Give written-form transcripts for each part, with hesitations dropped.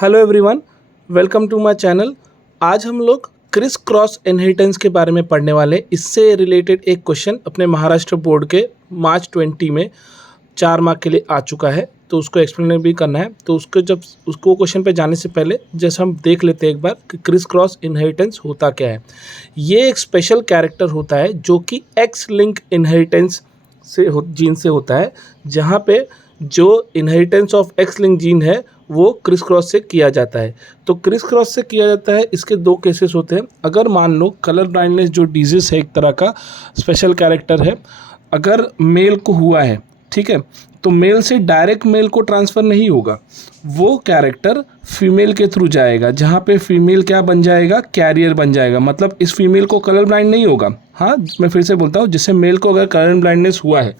Hello everyone, welcome to my channel. आज हम लोग क्रिस क्रॉस इनहेरिटेंस के बारे में पढ़ने वाले। इससे रिलेटेड एक क्वेश्चन अपने महाराष्ट्र बोर्ड के मार्च 20 में 4 मार्क के लिए आ चुका है, तो उसको एक्सप्लेन भी करना है। तो उसको क्वेश्चन पे जाने से पहले जैसे हम देख लेते हैं एक बार कि क्रिस क्रॉस इनहेरिटेंस होता क्या है। ये एक स्पेशल कैरेक्टर होता है जो कि एक्स लिंक इनहेरिटेंस जीन से होता है, जहाँ पे जो inheritance of x link gene है वो क्रिस क्रॉस से किया जाता है। तो क्रिस क्रॉस से किया जाता है, इसके दो केसेस होते हैं। अगर मान लो कलर ब्लाइंडनेस जो डिजीज है, एक तरह का स्पेशल कैरेक्टर है, अगर मेल को हुआ है, ठीक है, तो मेल से डायरेक्ट मेल को ट्रांसफ़र नहीं होगा, वो कैरेक्टर फीमेल के थ्रू जाएगा, जहाँ पे फीमेल क्या बन जाएगा, कैरियर बन जाएगा। मतलब इस फीमेल को कलर ब्लाइंड नहीं होगा। हाँ, मैं फिर से बोलता हूँ, जिससे मेल को अगर कलर ब्लाइंडनेस हुआ है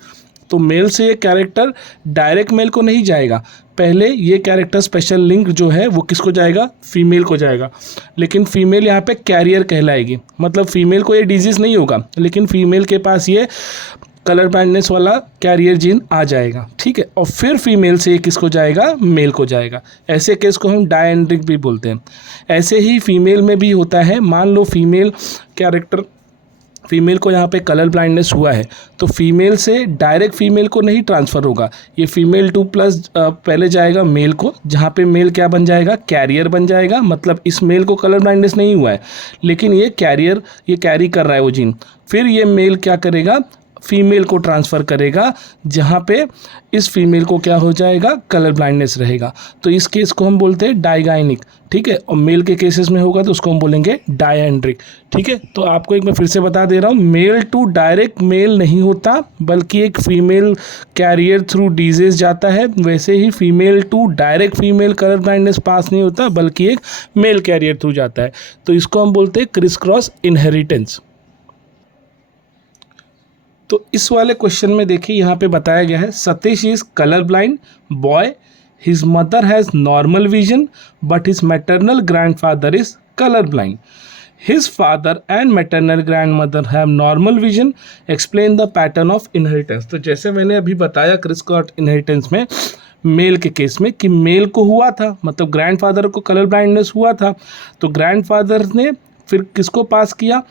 तो मेल से ये कैरेक्टर डायरेक्ट मेल को नहीं जाएगा। पहले ये कैरेक्टर स्पेशल लिंक जो है वो किसको जाएगा, फीमेल को जाएगा। लेकिन फीमेल यहाँ पे कैरियर कहलाएगी। मतलब फीमेल को ये डिजीज़ नहीं होगा, लेकिन फीमेल के पास ये कलर ब्लाइंडनेस वाला कैरियर जीन आ जाएगा, ठीक है। और फिर फीमेल से ये किसको जाएगा, मेल को जाएगा। ऐसे केस को हम डायएंड्रिक भी बोलते हैं। ऐसे ही फीमेल में भी होता है। मान लो फीमेल को यहाँ पे कलर ब्लाइंडनेस हुआ है, तो फीमेल से डायरेक्ट फीमेल को नहीं ट्रांसफ़र होगा। ये फीमेल 2+ पहले जाएगा मेल को, जहाँ पे मेल क्या बन जाएगा, कैरियर बन जाएगा। मतलब इस मेल को कलर ब्लाइंडनेस नहीं हुआ है, लेकिन ये कैरी कर रहा है वो जीन। फिर ये मेल क्या करेगा, फीमेल को ट्रांसफ़र करेगा, जहाँ पे इस फीमेल को क्या हो जाएगा, कलर ब्लाइंडनेस रहेगा। तो इस केस को हम बोलते हैं डाइगाइनिक, ठीक है। और मेल के केसेस में होगा तो उसको हम बोलेंगे डायएंड्रिक, ठीक है। तो आपको एक मैं फिर से बता दे रहा हूँ, मेल टू डायरेक्ट मेल नहीं होता, बल्कि एक फीमेल कैरियर थ्रू डिजीज जाता है। वैसे ही female to direct female colour blindness pass नहीं होता, बल्कि एक मेल कैरियर थ्रू जाता है। तो इसको हम बोलते हैं क्रिस क्रॉस इनहेरिटेंस। तो इस वाले क्वेश्चन में देखिए, यहाँ पे बताया गया है, Satish is colour blind boy, his mother has normal vision but his maternal grandfather is colour blind. His father and maternal grandmother have normal vision, explain the pattern of inheritance. तो जैसे मैंने अभी बताया क्रिस क्रॉस इनहेरिटेंस में mail के case में कि mail को हुआ था, मतलब ग्रैंडफादर को कलर ब्लाइंडनेस हुआ था, तो ग्रैंडफादर ने फिर किसको पास किया,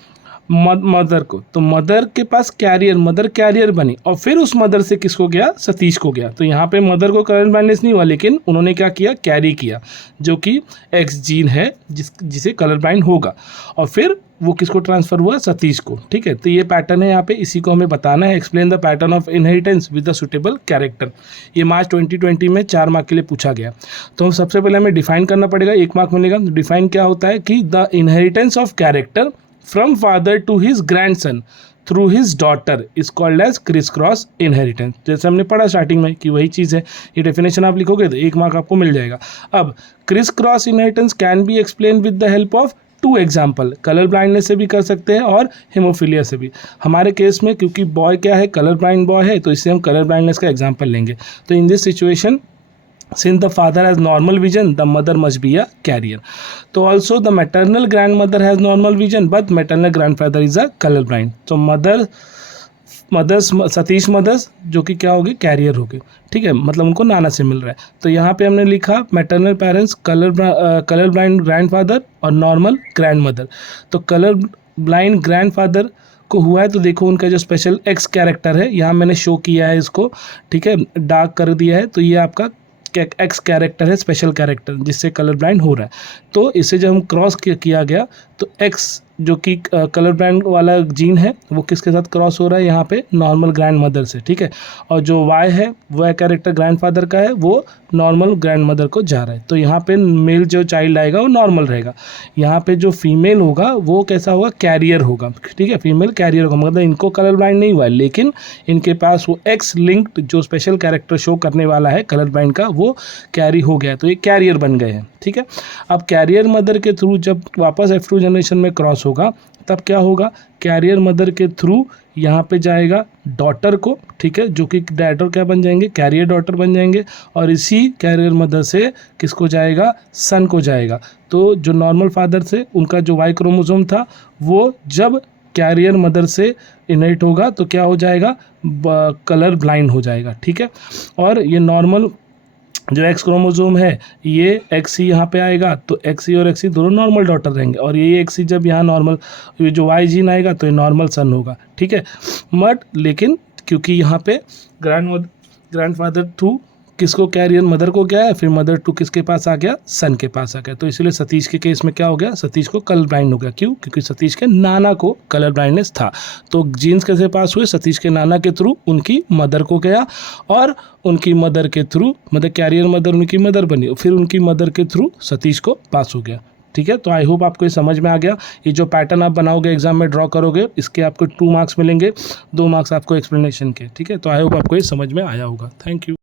मदर को। तो मदर के पास मदर कैरियर बनी, और फिर उस मदर से किसको गया, सतीश को गया। तो यहाँ पे मदर को कलर ब्लाइंडनेस नहीं हुआ, लेकिन उन्होंने क्या किया, कैरी किया, जो कि एक्स जीन है जिसे कलर ब्लाइंड होगा। और फिर वो किसको ट्रांसफ़र हुआ, सतीश को, ठीक है। तो ये पैटर्न है यहाँ पे, इसी को हमें बताना है। Explain the pattern of inheritance with the suitable character. ये मार्च 2020 में 4 मार्क के लिए पूछा गया। तो सबसे पहले हमें डिफाइन करना पड़ेगा, 1 मार्क मिलेगा। डिफाइन क्या होता है कि the inheritance of character from father to his grandson through his daughter is called as criss cross inheritance। जैसे हमने पढ़ा स्टार्टिंग में कि वही चीज़ है। ये डेफिनेशन आप लिखोगे तो 1 मार्क आपको मिल जाएगा। अब criss cross inheritance can be explain with the help of 2 example. Colour blindness से भी कर सकते हैं और हेमोफीलिया से भी। हमारे केस में क्योंकि बॉय क्या है, कलर ब्लाइंड बॉय है, तो इससे हम कलर ब्लाइंडनेस का एग्जाम्पल लेंगे। तो in this situation, since the father has normal vision, the mother must be a carrier. So also the maternal grandmother has normal vision, but maternal grandfather is a color blind. So Satish mothers जो कि क्या होगी, career होगी, ठीक है। मतलब उनको नाना से मिल रहा है। तो यहाँ पे हमने लिखा maternal parents colour blind grandfather और नॉर्मल ग्रैंडमदर। तो कलर ब्लाइंड ग्रैंडफादर को हुआ है, तो देखो उनका जो स्पेशल एक्स कैरेक्टर है, यहाँ मैंने शो किया है इसको, ठीक है, डार्क कर दिया है। तो ये आपका एक्स कैरेक्टर है, स्पेशल कैरेक्टर, जिससे कलर ब्लाइंड हो रहा है। तो इसे जब हम क्रॉस किया गया, तो एक्स जो कि कलर ब्लाइंड वाला जीन है, वो किसके साथ क्रॉस हो रहा है, यहाँ पे नॉर्मल ग्रैंड मदर से, ठीक है। और जो वाई है, वह कैरेक्टर ग्रैंडफादर का है, वो नॉर्मल ग्रैंड मदर को जा रहा है। तो यहाँ पे मेल जो चाइल्ड आएगा वो नॉर्मल रहेगा। यहाँ पे जो फीमेल होगा वो कैसा होगा, कैरियर होगा, ठीक है, फीमेल कैरियर होगा। मतलब इनको कलर ब्लाइंड नहीं हुआ है, लेकिन इनके पास वो एक्स लिंक्ड जो स्पेशल कैरेक्टर शो करने वाला है कलर ब्लाइंड का, वो कैरी हो गया। तो ये कैरियर बन गए हैं, ठीक है। अब कैरियर मदर के थ्रू जब वापस F2 जनरेशन में क्रॉस होगा, तब क्या होगा, कैरियर मदर के थ्रू यहाँ पे जाएगा डॉटर को, ठीक है, जो कि डॉटर क्या बन जाएंगे, कैरियर डॉटर बन जाएंगे। और इसी कैरियर मदर से किसको जाएगा, सन को जाएगा। तो जो नॉर्मल फादर से उनका जो वाई क्रोमोसोम था, वो जब कैरियर मदर से इनहेरिट होगा तो क्या हो जाएगा, कलर ब्लाइंड हो जाएगा, ठीक है। और ये नॉर्मल जो एक्स क्रोमोसोम है ये एक्स सी यहाँ पे आएगा, तो एक्स सी और एक्स सी दोनों नॉर्मल डॉटर रहेंगे, और ये एक्स सी जब यहाँ नॉर्मल, ये जो वाई जीन आएगा तो ये नॉर्मल सन होगा, ठीक है। बट लेकिन क्योंकि यहाँ पे ग्रैंडफादर टू किसको कैरियर, मदर को क्या है, फिर मदर टू किसके पास आ गया, सन के पास आ गया, तो इसलिए सतीश के केस में क्या हो गया, सतीश को कलर ब्लाइंड हो गया। क्यों? क्योंकि सतीश के नाना को कलर ब्लाइंडनेस था। तो जीन्स कैसे पास हुए, सतीश के नाना के थ्रू उनकी मदर को गया, और उनकी मदर के थ्रू, मतलब कैरियर मदर उनकी मदर बनी, फिर उनकी मदर के थ्रू सतीश को पास हो गया, ठीक है। तो आई होप आपको ये समझ में आ गया। ये जो पैटर्न आप बनाओगे एग्जाम में ड्रॉ करोगे, इसके आपको 2 मार्क्स मिलेंगे, 2 मार्क्स आपको एक्सप्लेनेशन के, ठीक है। तो आई होप आपको ये समझ में आया होगा। Thank you.